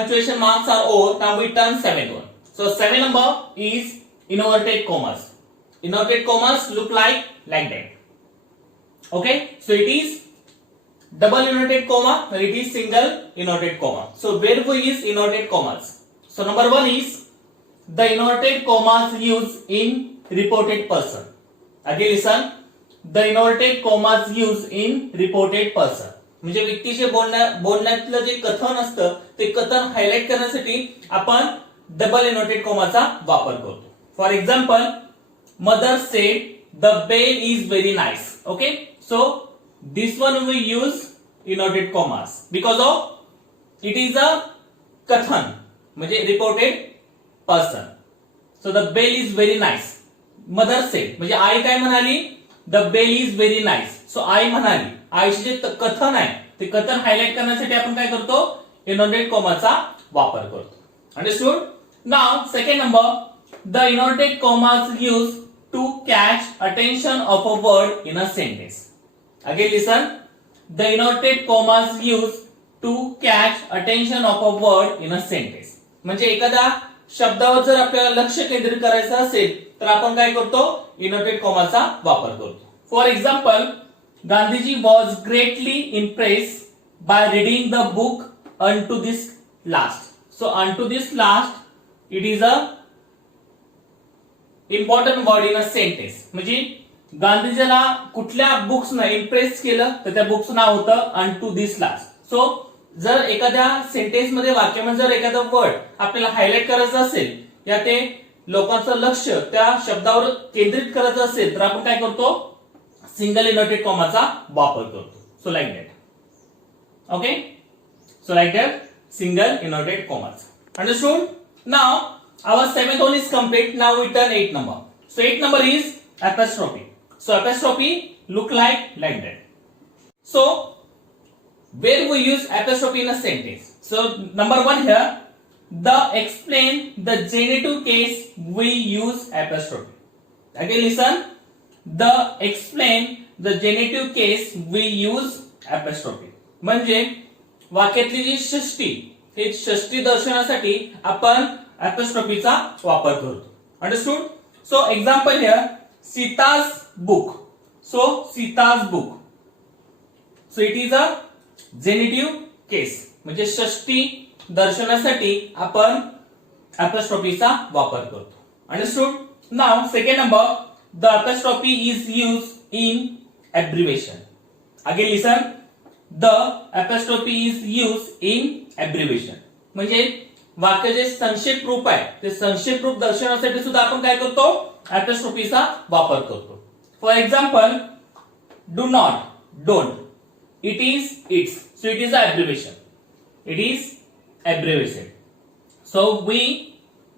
punctuation marks are over. Now we turn seventh one. So seventh number is inverted commas. Inverted commas look like that. Okay, so it is double inverted comma, or it is single inverted comma. So where we use inverted commas? So number one is the inverted commas used in reported person. Again listen, the inverted commas used in reported person. म्हणजे व्यक्तीचे बोलण्यातलं जे कथन असतं ते कथन highlight करण्यासाठी आपण double inverted कॉमाचा वापर करतो. For example, mother said the bell is very nice. Okay, so this one we use inverted commas because of it is a कथन म्हणजे reported person. So the bell is very nice. Mother said म्हणजे आई काय म्हणाली, the bell is very nice. So आई म्हणाली. आईचे जे कथन आहे ते कथन हायलाइट करण्यासाठी आपण काय करतो, इन्व्हर्टेड कॉमाचा वापर करतो. Understood. Now second number, the inverted commas use to catch attention of a word in a sentence. Again listen, the inverted commas use to catch attention of a word in a sentence. म्हणजे एखाद्या शब्दावर जर आपल्याला लक्ष केंद्रित करायचं असेल तर आपण काय करतो, इन्व्हर्टेड कॉमाचा वापर करतो. For example, Gandhiji was greatly impressed by reading the book unto this last. So unto this last, it is a important word in a sentence. म्हणजे गांधीजीला कुठल्या बुक्सने इम्प्रेस केलं तर त्या बुक्सचं नाव होतं unto this last. सो जर एखाद्या सेंटेन्स मध्ये वाक्यामध्ये जर एखादा वर्ड आपल्याला हायलाइट करायचं असेल या ते लोकांचं लक्ष त्या शब्दावर केंद्रित करायचं असेल तर आपण काय करतो, सिंगल इन्व्हर्टेड कॉमाचा वापर करतो. So like that. Okay, so like that single inverted commas. Understood. Now our seventh one is complete. Now we turn 8 number. So 8 number is apostrophe. So apostrophe look like that. So where we use apostrophe in a sentence? So number one here, the explain the genitive case we use apostrophe. Again listen, the explain the genitive case we use apostrophe. म्हणजे वाक्यातली जी षष्टी ते षष्टी दर्शनासाठी आपण apostropheचा वापर करतो. Understood. So example here, Sita's book. So Sita's book. So it is a genitive case म्हणजे षष्टी दर्शनासाठी आपण apostropheचा वापर करतो. Understood. Now second number, the apostrophe is used in abbreviation. Again listen, the apostrophe is used in abbreviation. म्हणजे वाक्य जे संक्षेप रूप आहे ते संक्षेप रूप दर्शवण्यासाठी सुद्धा आपण काय करतो, apostropheचा वापर करतो. For example, do not, don't, it is, it's. So it is a abbreviation. It is abbreviation. So we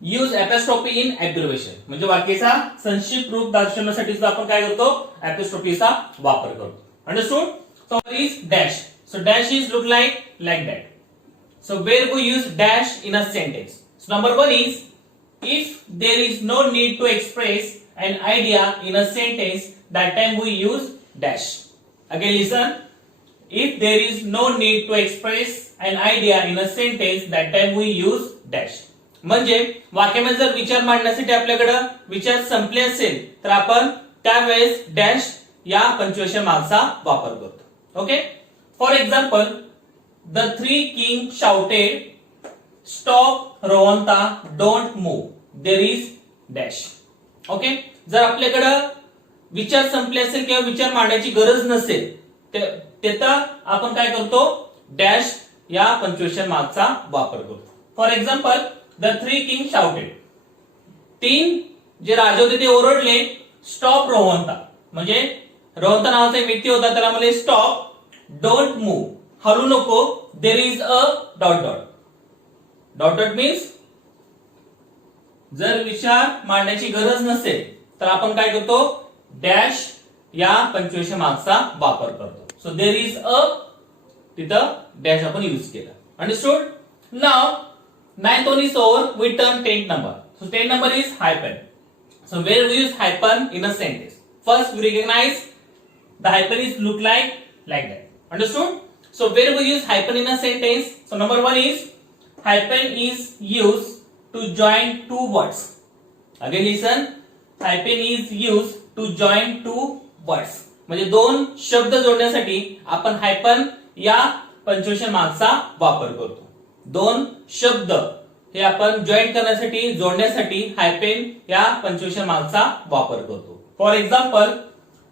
use apostrophe in abbreviation. म्हणजे वाक्याचा संक्षिप्त रूप दर्शवण्यासाठी सुद्धा आपण काय करतो, apostropheचा वापर करतो. Understood. So is dash. So dash is look like that. So where we use dash in a sentence? So number one is, if there is no need to express an idea in a sentence, that time we use dash. Again listen, if there is no need to express an idea in a sentence, that time we use dash. म्हणजे वाक्यामध्ये जर विचार मांडण्यासाठी आपल्याकडे विचार संपले असेल तर आपण त्यावेळेस डॅश या पंक्च्युएशन मार्कचा वापर करतो. Okay. For example, the three king shouted, stop रोहंता, don't move, there is dash. Okay. जर आपल्याकडे विचार संपले असेल किंवा विचार मांडण्याची गरज नसेल तिथं आपण काय करतो, डॅश या पंक्च्युएशन मार्कचा वापर करतो. For example, the three king shouted, तीन जे राजे होते ते ओरडले, स्टॉप रोहंता म्हणजे रोहंता नावाचा एक व्यक्ती होता त्याला म्हणले स्टॉप, डोंट मूव्ह, हलू नको, there is a dot dot. Dot dot means जर विचार मांडण्याची गरज नसेल तर आपण काय करतो, डॅश या पंक्च्युएशन मार्कचा वापर करतो. सो देयर इज अ, तिथं डॅश आपण यूज केला. Understood. Now ninth one is over, we turn 10th number. So 10th number is hyphen. So where we use hyphen in a sentence? First we recognize the hyphen is look like that. Understood? So where we use hyphen in a sentence? So number one is hyphen is used to join two words. Again listen, hyphen is used to join two words. म्हणजे दोन शब्द जोडण्यासाठी आपण हायपन या punctuation मार्कचा वापर करतो. दोन शब्द हे आपण जॉईन करण्यासाठी जोडण्यासाठी हायपेन या पंक्च्युएशन मार्कचा वापर करतो. For example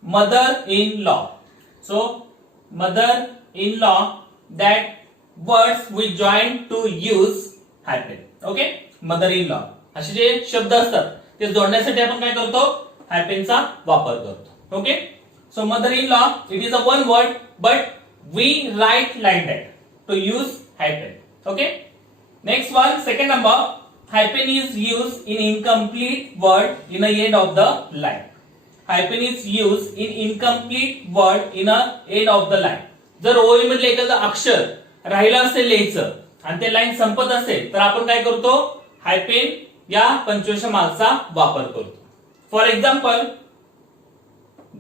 mother in law. So mother in law, that words we join to use hyphen. Okay, mother in law असे जे शब्द असतात ते जोडण्यासाठी आपण काय करतो, हायपेनचा वापर करतो. Okay, so mother in law it is a one word but we write like that to use hyphen. Okay, next one, second number, hyphen is used in incomplete word in the end of the line. Hyphen is used in incomplete word in a end of the line. जर ओळी मधले एखादं अक्षर राहिलं असेल लिहायचं आणि ते लाईन संपत असेल तर आपण काय करतो, हायपेन या पंक्च्युएशन मार्कचा वापर करतो. For example,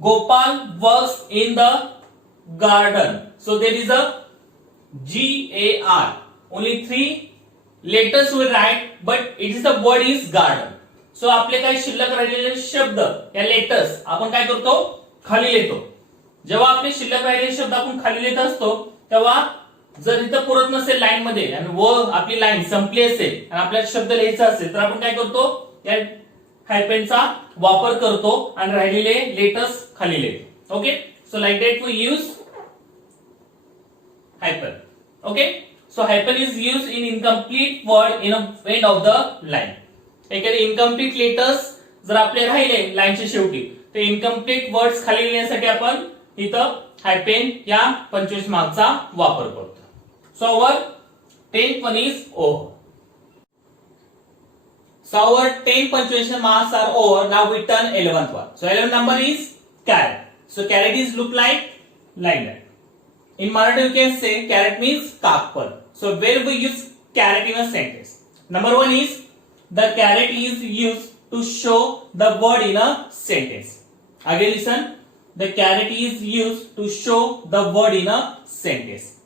Gopal works in the garden. So there is a GAR. Only 3 letters we write, but it is the word is garden. So आपले काही शिल्लक राहिलेले शब्द या लेटर्स आपण काय करतो, खाली लिहितो. जेव्हा आपले शिल्लक राहिलेले शब्द आपण खाली लिहित असतो तेव्हा जर इथं पुरत नसेल लाईन मध्ये आणि व आपली लाईन संपली असेल आणि आपल्याला शब्द लिहायचा असेल तर आपण काय करतो, या हायपेनचा वापर करतो आणि राहिलेले लेटर्स खाली लिहितो. Okay, so like that we use hyphen. Okay, so hyphen is used in incomplete word in a end of the line. एखादे incomplete letters जर आपले राहिले लाईनच्या शेवटी ते incomplete words खाली लिहिण्यासाठी आपण इथं हायपेन या पंक्च्युएशन मार्कचा वापर करतो. So our 10th one is over. So our 10 punctuation marks are over. Now we turn 11th one. So 11th number is carrot. So carrot is look like that. In Marathi you can say carrot means काकपल. So where we use carrot in a sentence? Number one is the carrot is used to show the word in a sentence. Again listen, the carrot is used to show the word in a sentence.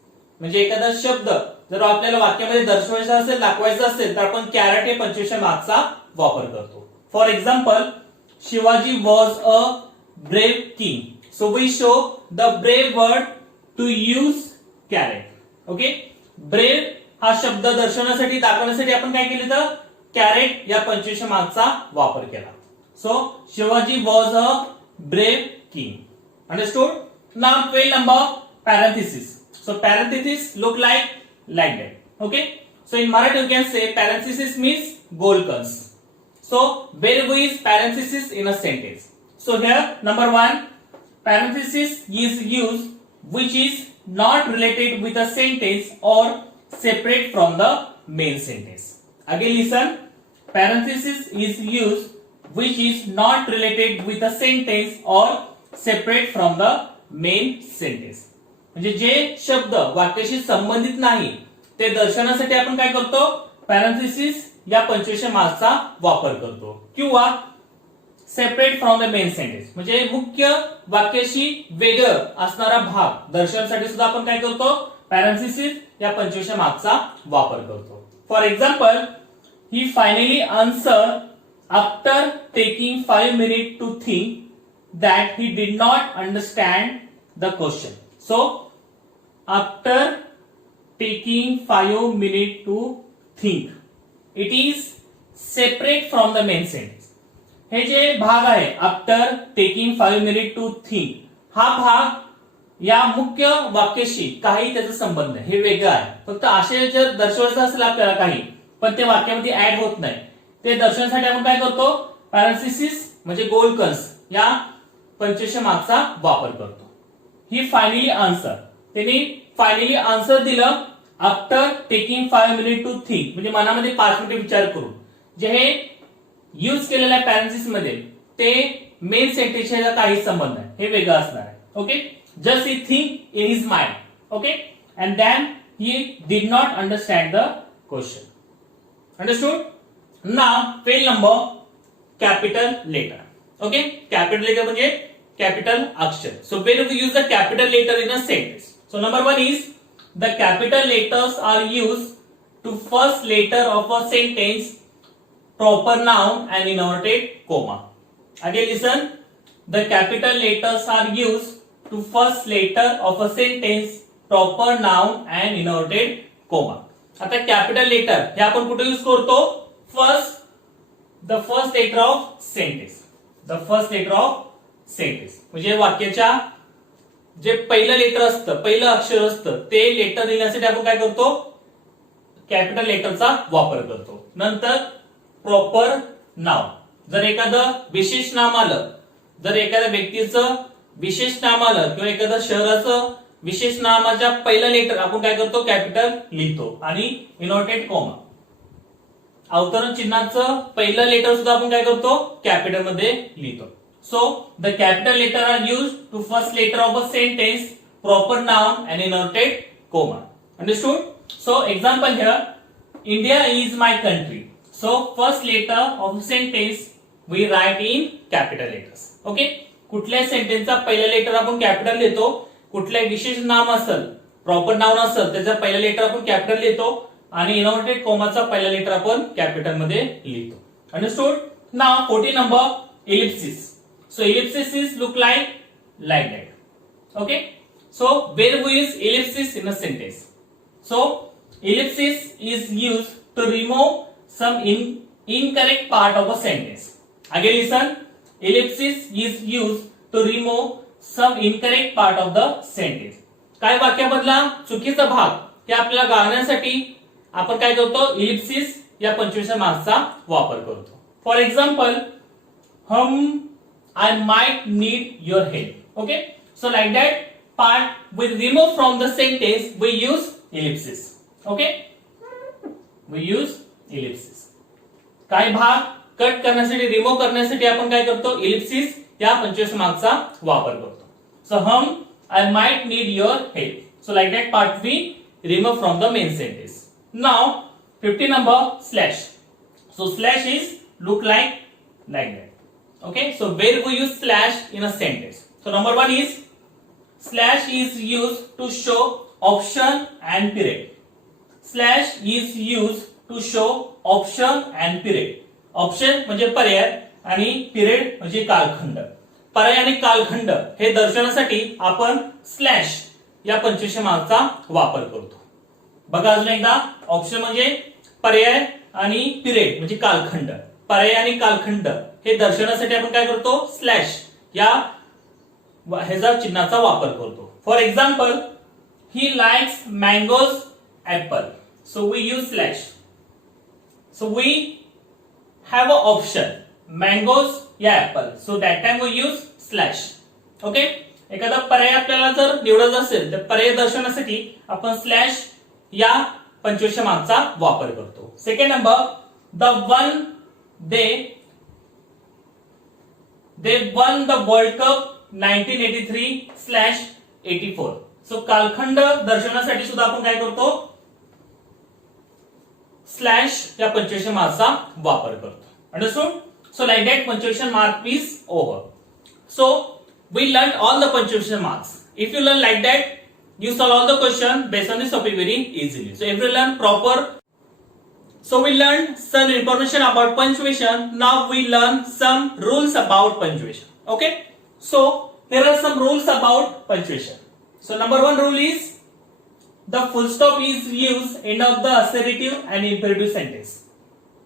म्हणजे एखादा शब्द जर आपल्याला वाक्यामध्ये दर्शवायचा असेल, दाखवायचा असेल तर आपण कॅरेट हे पंक्च्युएशन मार्कचा वापर करतो. For example, Shivaji was a brave king. So we show the brave word to use caret. Okay, brave हा शब्द दर्शवण्यासाठी दाखवण्यासाठी आपण काय केलं तर कॅरेट या पंक्च्युएशन मार्कचा वापर केला. So Shivaji was a brave king. Understood? Now 12 number, parenthesis. So parenthesis look like that. Okay, so in Marathi you can say parenthesis means गोल कंस. So where we use parenthesis in a sentence? So here number one, parenthesis is used which is not related with a sentence or separate from the main sentence. Again listen, parenthesis is used which is not related with a sentence or separate from the main sentence. म्हणजे जे शब्द वाक्याशी संबंधित नाही ते दर्शवण्यासाठी आपण काय करतो, पॅरेंथेसिस या पंक्च्युएशन मार्कचा वापर करतो. किंवा separate from the main sentence म्हणजे मुख्य वाक्याशी वेगळं असणारा भाग दर्शवण्यासाठी सुद्धा आपण काय करतो, पॅरेंथेसिस या पंक्च्युएशन मार्कचा वापर करतो. For example, he finally answer after taking 5 minutes to think that he did not understand the question. So after taking 5 minutes to think, it is separate from the main sentence. हे जे भाग आहे after taking 5 minutes to think, हा भाग या मुख्य वाक्याशी काही त्याचा संबंध नाही, हे वेगळं आहे. फक्त आशय जर दर्शवायचं असेल आपल्याला काही पण ते वाक्यामध्ये ऍड होत नाही, ते दर्शवण्यासाठी आपण काय करतो, पॅरेंथेसिस म्हणजे गोल कंस या पंक्च्युएशन मार्कचा वापर करतो. ही फायनली आन्सर, त्यांनी फायनली आन्सर दिलं after taking 5 minutes to think म्हणजे मनामध्ये 5 मिनिटे विचार करून. जे हे यूज केलेल्या पॅरेंथेसिस मध्ये ते मेन सेंटेन्सचा काही संबंध नाही, हे वेगळं असणार आहे. Okay, just he think in his mind. Okay, and then he did not understand the question. Understood? Now 12 number, capital letter. Okay, capital letter म्हणजे capital अक्षर. So where we use the capital letter in a sentence? So number one is the capital letters are used to first letter of a sentence, proper noun and inverted comma. Again listen, the capital letters are used to first letter of a sentence, proper noun and inverted comma. आता capital letter हे आपण कुठे use करतो? The first letter of sentence. The first letter of sentence म्हणजे वाक्याच्या जे पहिलं letter असतं, पहिलं अक्षर असतं, ते लेटर लिहिण्यासाठी आपण काय करतो? कॅपिटल लेटरचा वापर करतो. नंतर प्रॉपर नाव, जर एखादं विशेष नाम आलं, जर एखाद्या व्यक्तीचं विशेष नाम आलं किंवा एखाद्या शहराचं विशेष नामाच्या पहिलं लेटर आपण काय करतो? कॅपिटल लिहितो. आणि इनव्हर्टेड कॉमा, अवतरण चिन्हाचं पहिलं लेटर सुद्धा आपण काय करतो? कॅपिटल मध्ये लिहितो. So the capital letter are used to first letter of a sentence, proper noun and inverted comma. Understood? So example here, India is my country. So first letter of sentence we write in capital letters. Okay, कुठल्याही सेंटेन्सचा पहिला letter आपण capital लिहितो. कुठल्याही विशेष नाम असेल, proper noun असेल, त्याचा पहिला लेटर आपण कॅपिटल लिहितो आणि इनव्हर्टेड कॉमाचा पहिला लेटर आपण कॅपिटल मध्ये लिहितो. Understood? Now 14 number, ellipsis. So ellipsis is look like that. Okay, so where we use ellipsis in a sentence? So ellipsis is used to remove some incorrect part of a sentence. Again listen, ellipsis is used to remove some incorrect part of the sentence. काय वाक्यामधला चुकीचा भाग हे आपल्याला गाळण्यासाठी आपण काय करतो? Ellipsis या punctuation मार्क्सचा वापर करतो. For example, I might need your help. Okay, so like that part we remove from the sentence, we use ellipsis. Okay, we use ellipsis. काय भाग कट करण्यासाठी, रिमूव्ह करण्यासाठी आपण काय करतो? इलिप्सिस या पंक्च्युएशन मार्क्सचा वापर करतो. So I might need your help. So like that part we remove from the main sentence. Now 15 number, slash. So slash is look like that. Okay, so where we use slash in a sentence? So number one is slash is used to show option and period. Slash is used to show option and period. Option म्हणजे पर्याय आणि period म्हणजे कालखंड. पर्याय आणि कालखंड हे दर्शवण्यासाठी आपण स्लॅश या पंक्च्युएशन मार्कचा वापर करतो. बघा अजून एकदा, ऑप्शन म्हणजे पर्याय आणि पिरियड म्हणजे कालखंड. पर्याय आणि कालखंड हे दर्शवण्यासाठी आपण काय करतो? स्लॅश या ह्याचा चिन्हाचा वापर करतो. For example, he likes mangoes apple. So we use slash. So we have a option mangoes या apple. So that time we use slash. Okay, एखादा पर्याय आपल्याला जर निवडायचा असेल तर पर्याय दर्शवण्यासाठी आपण स्लॅश या पंक्च्युएशन मार्कचा वापर करतो. Second number, the one they won the World Cup 1983/84. So कालखंड दर्शवण्यासाठी सुद्धा आपण काय करतो? स्लॅश या पंक्च्युएशन मार्कचा वापर करतो. Understood? So like that punctuation mark is over. So we learned all the punctuation marks. If you learn like that, you solve all the question based on this topic very easily. So if you learn proper, so we learned some information about punctuation. Now we learn some rules about punctuation. Okay? So here are some rules about punctuation. So number one rule is the full stop is used end of the assertive and imperative sentence.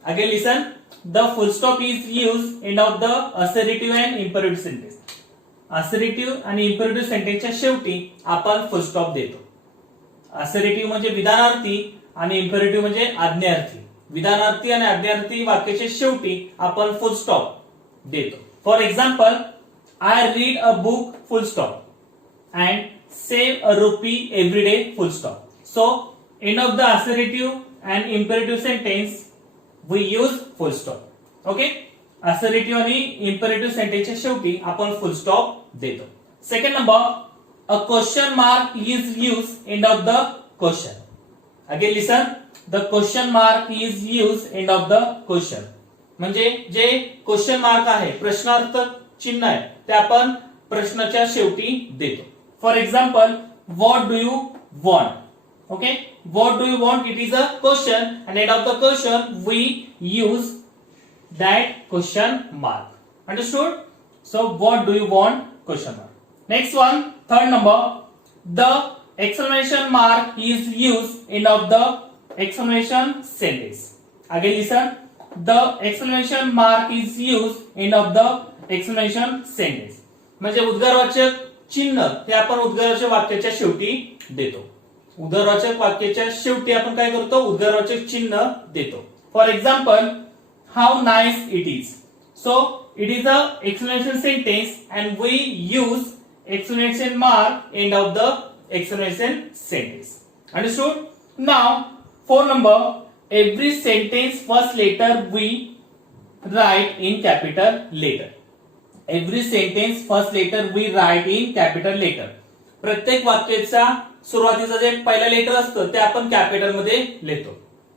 Again listen, the full stop is used end of the assertive and imperative sentence. Assertive आणि imperative sentenceच्या शेवटी आपण full stop देतो. Assertive म्हणजे विधानार्थी आणि imperative म्हणजे आज्ञार्थी. विधानार्थी आणि आज्ञार्थी वाक्याच्या शेवटी आपण full stop देतो. For example, I read a book full stop and save a rupee every day full stop. So end of the assertive and imperative sentence we use full stop. Okay, assertive आणि imperative sentenceच्या शेवटी आपण full stop देतो. Second number, a question mark is used end of the question. Again listen, the question mark is used end of the question. म्हणजे जे question mark आहे, प्रश्नार्थक चिन्ह आहे, ते आपण प्रश्नाच्या शेवटी देतो. For example, what do you want. Okay, what do you want? It is a question, and end of the question we use that question mark. Understood? So what do you want? Question mark. Next one, third number, the exclamation mark is used end of the exclamation sentence. Again listen, the exclamation mark is used end of the exclamation sentence. म्हणजे उद्गारवाचक चिन्ह हे आपण उद्गारवाचक वाक्याच्या शेवटी देतो. उद्गारवाचक वाक्याच्या शेवटी आपण काय करतो? उद्गारवाचक चिन्ह देतो. For example, how nice it is. So it is a exclamation sentence and we use exclamation mark end of the exclamation sentence. Understood? Now, four number, every sentence first letter we write in capital letter. Every sentence first letter we write in capital letter. प्रत्येक वाक्याचा सुरुवातीचा जे पहिला letter असतं ते आपण capital मध्ये लिहितो.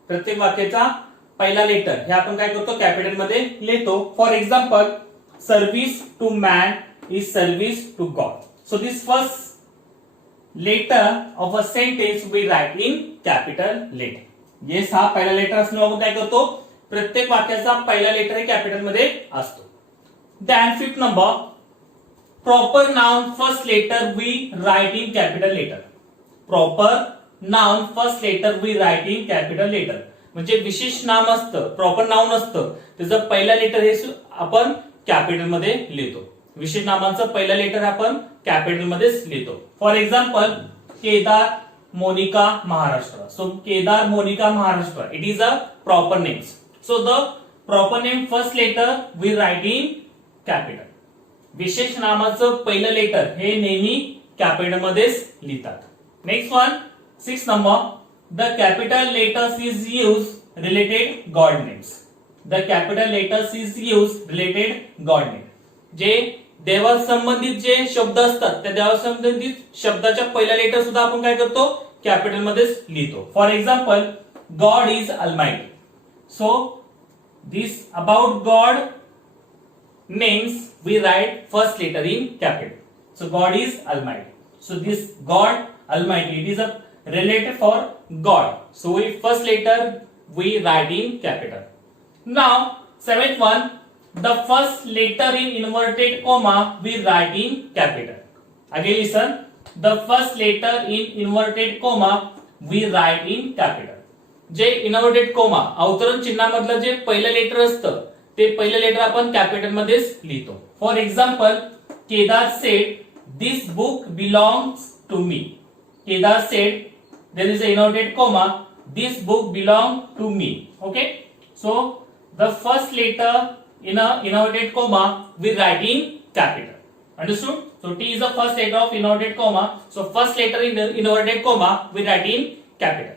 प्रत्येक वाक्याचा पहिला लेटर हे आपण काय करतो? कॅपिटल मध्ये लिहितो. For example, service to man is service to god. So this first letter of a sentence we write in capital letter. Yes, हा पहिला लेटर असल्यामुळे आपण काय करतो? प्रत्येक वाक्याचा पहिला लेटर हे कॅपिटल मध्ये असतो. Then fifth number, proper noun first letter we write in capital letter. Proper noun first letter we write in capital letter. म्हणजे विशेष नाम असतं, प्रॉपर नाउन असतं, त्याचं पहिला लेटर हे आपण कॅपिटल मध्ये लिहितो. विशेष नामांचं पहिला लेटर आपण कॅपिटल मध्येच लिहितो. For example, Kedar Monika Maharashtra. So Kedar Monika Maharashtra, it is a proper names. So the proper name first letter we write in capital. विशेष नामाचं पहिलं लेटर हे नेहमी कॅपिटल मध्येच लिहितात. Next one, six number, the capital letters is use related god names. The capital letters is use related god name. जे देवा संबंधित जे शब्द असतात त्या देवा संबंधित शब्दाच्या पहिला लेटर सुद्धा आपण काय करतो? कॅपिटल मध्येच लिहितो. For example, God is Almighty. So this about God names we write first letter in capital. So God is Almighty. So this God Almighty, it is a related for God. So we first letter we write in capital. Now seventh one, the first letter in inverted comma we write in capital. Again listen, the first letter in inverted comma we write in capital. जे inverted comma अवतरण चिन्हामधलं जे पहिलं letter असतं ते पहिलं letter आपण capital मध्येच लिहितो. For example, Kedar said this book belongs to me. Kedar said, there is a inverted comma, this book belong to me. Okay, so the first letter in a inverted comma we write in capital. Understood? So T is the first letter of inverted comma. So first letter in inverted comma we write in capital.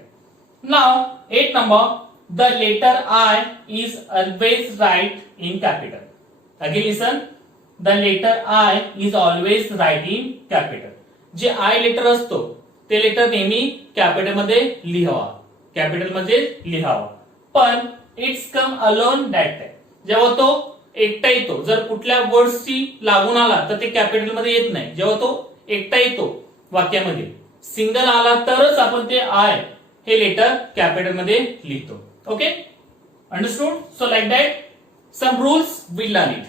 Now eight number, the letter I is always right in capital. Again listen, the letter I is always right in capital. जे I letter असतो ते letter नेहमी capital मध्ये लिहावा, capital मध्ये लिहावा. पण it's come alone that time. जेव्हा तो एकटा येतो, जर कुठल्या वर्ड्सची लागून आला तर ते कॅपिटल मध्ये येत नाही. जेव्हा तो एकटा येतो वाक्यामध्ये, सिंगल आला तरच आपण ते आय हे लेटर कॅपिटल मध्ये लिहितो. Okay, understood? So like that, some rules we learn it.